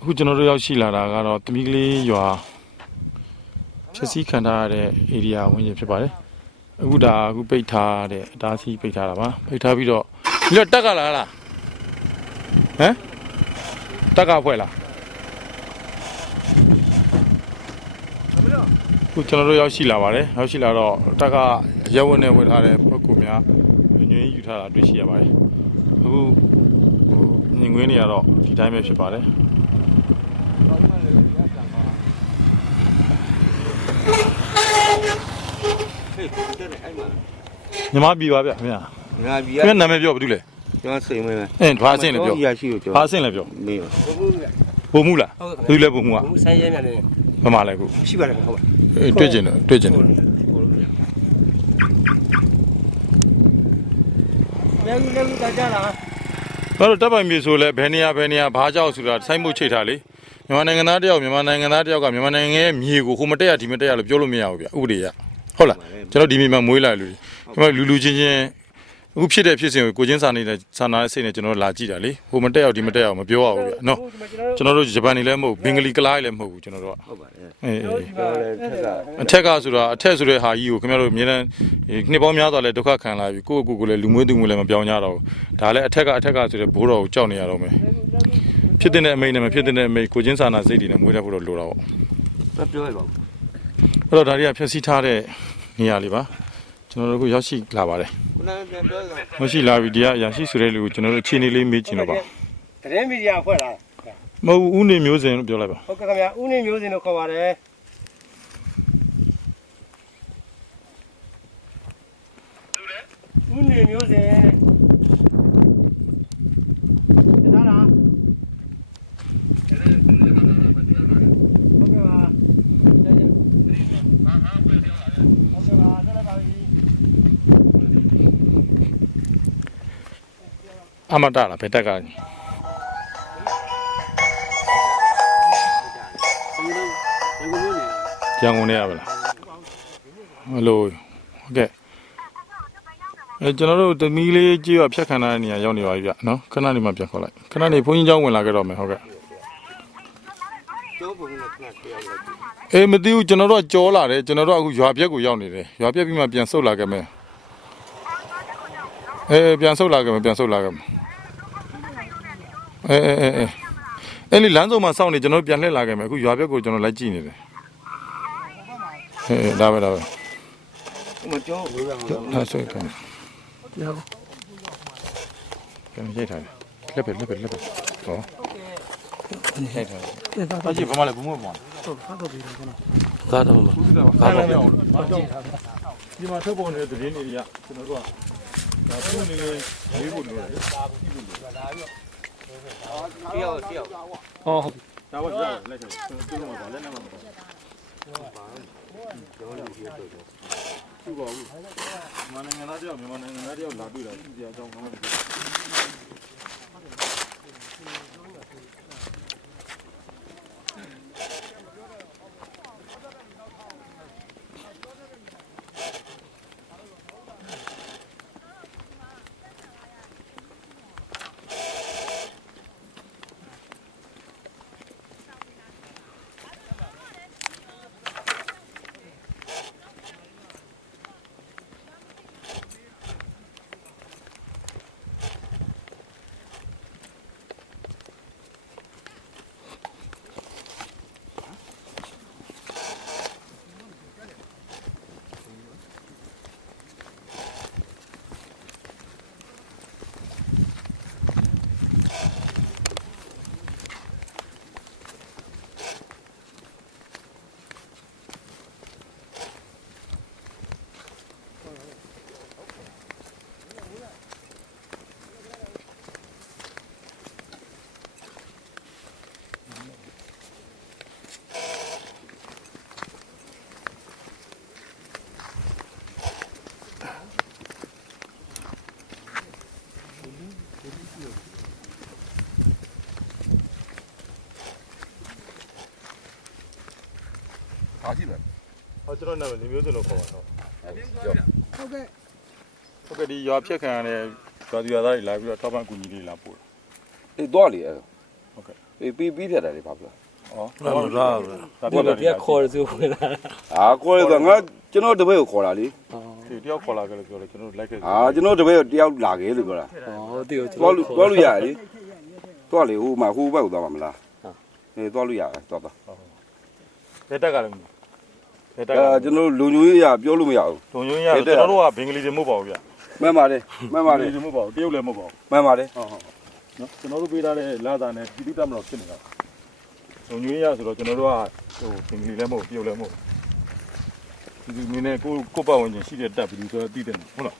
အခုကျွန်တော်တို့ရောက်ရှိလာတာကတော့တမီးကလေးရွာဖြစ်စည်းခံထားရတဲ့ area ဝင်းကျင်ဖြစ်ပါတယ်အခုဒါအခုပိတ်ထားတဲ့အတားစီးပိတ်ထားတာပါပိတ်ထားပြီးတော့ဒီတော့တက်ကလာလားဟမ်တက်ကဖွဲ့လားအခုကျွန်တော်တို့ရောက်ရှိလာပါတယ်ရောက်ရှိလာတော့တက်ကရက်ဝက်နဲ့ဝယ်ထားတဲ့ပုဂ္ဂိုလ်များညွှန်ယူထားတာတွေ့ရှိရပါတယ်အခုဟိုမြင်ကွင်းတွေကတော့ဒီတိုင်းပဲဖြစ်ပါတယ် ဟေးတဲ့အဲ့မှာ ညီမပြီပါဗျခင်ဗျာငါဘီခင်ဗျာနာမည်ပြောဘာတူလဲကျွန်တော်စိတ်မင်းပဲအင်းဘာအဆင့်လဲပြောရရှိကိုကျွန်ဘာတော်အဆင့်လဲပြောမေးပါဘုံမှုလားဟုတ်ကဲ့ဘာတူလဲဘုံမှုကဘုံဆိုင်ရဲမြန်နေဘယ်မှာလဲခုရှိပါတယ်ဟုတ်ပါအေးတွေ့ကျင်တယ်တွေ့ကျင်တယ်လဲကူလဲကူတကြလားဘာလို့တပ်ပိုင်မြေဆိုလဲဘယ်နေရာဘယ်နေရာဘာကြောက်ဆိုတာဆိုင်းမှုချိတ်ထားလေမြန်မာနိုင်ငံသားတယောက်မြန်မာနိုင်ငံသားတယောက်ကမြန်မာနိုင်ငံရဲ့မြေကိုဟိုမတက်ရဒီမတက်ရလို့ပြောလို့မရဘူးဗျဥပဒေရ ဟုတ်လားကျွန်တော်ဒီမြေမှာမွေးလာလူတွေကျွန်တော်လူလူချင်းချင်းအခုဖြစ်တဲ့ဖြစ်စဉ်ကိုကိုချင်းစာနေတဲ့စာနာတဲ့စိတ်နဲ့ကျွန်တော်လာကြည့်တာလေဟိုမတက်ရဒီမတက်ရမပြောရဘူးဗျနော်ကျွန်တော်တို့ဂျပန်နေလည်းမဟုတ်ဘင်္ဂလီကလားလည်းမဟုတ်ဘူးကျွန်တော်တို့ကဟုတ်ပါတယ်အေးအေးကျွန်တော်လည်းထက်ကအထက်ကဆိုတာအထက်ဆိုတဲ့ဟာကြီးကိုခင်ဗျားတို့အမြဲတမ်းဒီနှစ်ပေါင်းများစွာလဲဒုက္ခခံလာပြီကိုယ့်ကိုယ်ကိုယ်လည်းလူမွေးသူမွေးလည်းမပြောင်းကြတော့ဘူးဒါလည်းအထက်ကအထက်ကဆိုတဲ့ဘိုးတော်ကိုကြောက်နေရတော့မယ်ဖြစ်တဲ့အမိန်နဲ့မဖြစ်တဲ့အမိန်ကိုချင်းစာနာစိတ်တွေနဲ့မွေးတတ်ဖို့တော့လိုတာပေါ့ပြောရပါဘူး အဲ့တော့ဒါတွေကဖြည့်ဆည်းထားတဲ့နေရာလေးပါကျွန်တော်တို့အခုရောက်ရှိလာပါတယ်ခုနကပြန်ပြောတာရောက်ရှိလာပြီဒီကအရာရှိဆိုတဲ့လူကိုကျွန်တော်တို့အခြေအနေလေးမေးကြည့်တော့ပါတရင်မီဒီယာဖွဲ့လာမဟုတ်ဘူးဦးနေမျိုးစင်လို့ပြောလိုက်ပါဟုတ်ကဲ့ခင်ဗျာဦးနေမျိုးစင်တို့ခေါ်ပါတယ်ဦးနေမျိုးစင်တဲ့လားဟုတ်ကဲ့ပါဟုတ်ကဲ့ပါဆက်လက်ပါပြီ အမတလားဘယ်တက်က ရန်ကုန်နေရပါလားဟယ်လိုဟုတ်ကဲ့အဲကျွန်တော်တို့တမီးလေးကြည့်ရဖြတ်ခန္ဓာတဲ့နေရာရောက်နေပါပြီဗျနော်ခဏနေမှပြန်ခေါ်လိုက်ခဏနေဘုန်းကြီးเจ้าဝင်လာခဲ့တော့မယ်ဟုတ်ကဲ့ ကျောင်းပုံနဲ့ခဏပြောရအောင် အေးမသိဘူးကျွန်တော်တို့ကကြောလာတယ်ကျွန်တော်တို့ကအခုရွာပြက်ကိုရောက်နေတယ်ရွာပြက်ပြီးမှပြန်ဆုတ်လာခဲ့မယ်အေးပြန်ဆုတ်လာခဲ့မယ်ပြန်ဆုတ်လာခဲ့မယ် အေးအေးအေးအေးအဲ့ဒီလမ်းစုံမှာစောင့်နေကျွန်တော်တို့ပြန်လှည့်လာခဲ့မယ်အခုရွာပြက်ကိုကျွန်တော်လိုက်ကြည့်နေတယ်အေးအေးဒါပဲဒါပဲမကျောင်းဝေးပါအောင်ဒါဆွဲခံတရားကိုပြန်ရိုက်ထားတယ်လက်ပဲလက်ပဲလက်ပဲဟောရိုက်ထားတယ်အကြည့်ဘာမှလည်းဘုံမမောင်းကားတော့မှာဘူးတာပါကားတော့ဘာကြောင့်ဒီမှာထုတ်ပေါ်နေတဲ့သတင်းတွေကကျွန်တော်တို့ကဒါပုံနေလေးဖို့လိုတယ်တ ယောက်တယောက်ဟောဟုတ်ဒါပါကြားလက်ချက်သူ့မှာပါလက်နဲ့မှာပါသူ့ပါဘူးမြန်မာနိုင်ငံသားတယောက်မြန်မာနိုင်ငံသားတယောက်လာတွေ့တာသူတရားကြောင်းကောင်းတယ် အားရှိတယ်ဟောကျွန်တော်နာမည်လူမျိုးစုံလို့ခေါ်ပါတော့ဟုတ်ကဲ့ဟုတ်ကဲ့ဒီရွာဖြတ်ခံရတဲ့ရွာသူရွာသားတွေလာပြီးတော့ထောက်ပံ့ကူညီလေးလာပို့အေးတော့လေအဲ့ဟုတ်ကဲ့ပြီးပြီးပြီးဖြတ်တယ်လေဘာဖြစ်ဩဟုတ်လားဒါဒီပြောလိုပြခေါ်ရစုဝင်လာအာကိုယ်ကငါကျွန်တော်တပည့်ကိုခေါ်တာလေဒီတယောက်ခေါ်လာကြလို့ပြောတယ်ကျွန်တော်လိုက်ခဲ့အာကျွန်တော်တပည့်ကိုတယောက်လာခဲ့လို့ပြောတာဟောဒီကိုသွားလို့သွားလို့ရတယ်လေသွားလေဟိုမှာဟိုဘက်ကိုသွားမှာမလားအေးသွားလို့ရတယ်သွားသွားလက်တက်ကလည်းလက်တက်က အာကျွန်တော်လုံညွေးရပြောလို့မရဘူးတုံယွန်းရကျွန်တော်တို့ကဘင်္ဂလီတွေမဟုတ်ပါဘူးဗျမှန်ပါတယ်မှန်ပါဘတင်္ဂယ်လီတွေမဟုတ်ပါဘူးတရုတ်လည်းမဟုတ်ပါဘူးမှန်ပါတယ်ဟုတ်ဟုတ်နော်ကျွန်တော်တို့ပေးထားတဲ့လာတာနဲ့ပြည်သူတက်မလို့ဖြစ်နေတာတုံယွန်းရဆိုတော့ကျွန်တော်တို့ကဟိုဘင်္ဂလီလည်းမဟုတ်တရုတ်လည်းမဟုတ်ဒီဒီနည်းကိုကိုပတ်ဝန်းကျင်ရှိတဲ့တက်ပြီးဆိုတော့တည်တယ်ဟုတ်လား